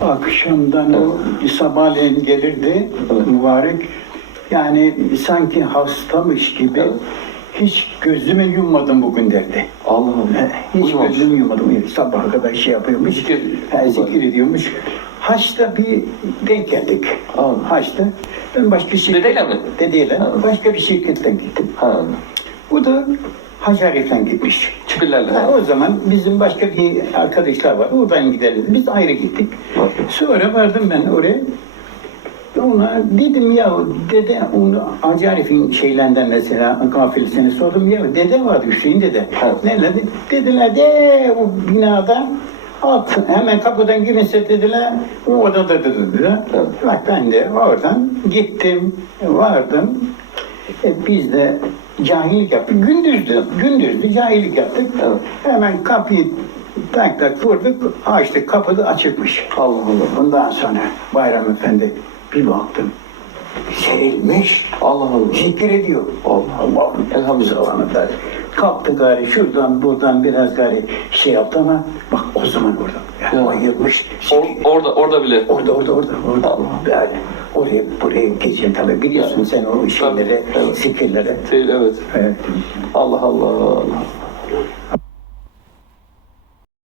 Akşamdan o sabahleyin gelirdi mübarek. Yani sanki hastamış gibi hiç gözümü yummadım bugün derdi. Allah Allah. Hiç Uyumamış. gözümü yummadım. Sabaha kadar şey yapıyormuş. Zikir. He, zikir ediyormuş. Haçta bir denk geldik. Allah. Haçta. Ben başka şirket... Dedeyle mi? Dedeyle. Ha. Başka bir şirketten gittim. Ha. Bu da Hacı Arif'ten gitmiş. Çipillerle. Ha, o zaman bizim başka bir arkadaşlar var. Oradan gidelim. Biz ayrı gittik. Sonra vardım ben oraya. Ona dedim ya dede onu Hacı Arif'in şeylerinden mesela kafilesini sordum ya dede vardı Hüseyin dede. Evet. Neler dediler de o binada at hemen kapıdan girinse dediler o odada dediler. Evet. Bak ben de oradan gittim vardım. E, biz de cahillik yaptık. Gündüzdü, gündüzdü cahillik yaptık. Hemen kapıyı tak tak vurduk. Açtık kapı da açıkmış. Allah Allah. Ondan sonra Bayram Efendi bir baktım. Serilmiş. Allah Allah. Zikir ediyor. Allah Allah. Elhamdülillah. Kalktı gari şuradan buradan biraz gari şey yaptı ama bak o zaman orada. Yani Ya. bayılmış. Or, Zikir- orada orada bile. Orada orada orada orada. Allah. Yani oraya buraya geçin tabii biliyorsun sen o şeylere, evet. zikirlere. Değil, evet. Evet. Allah Allah.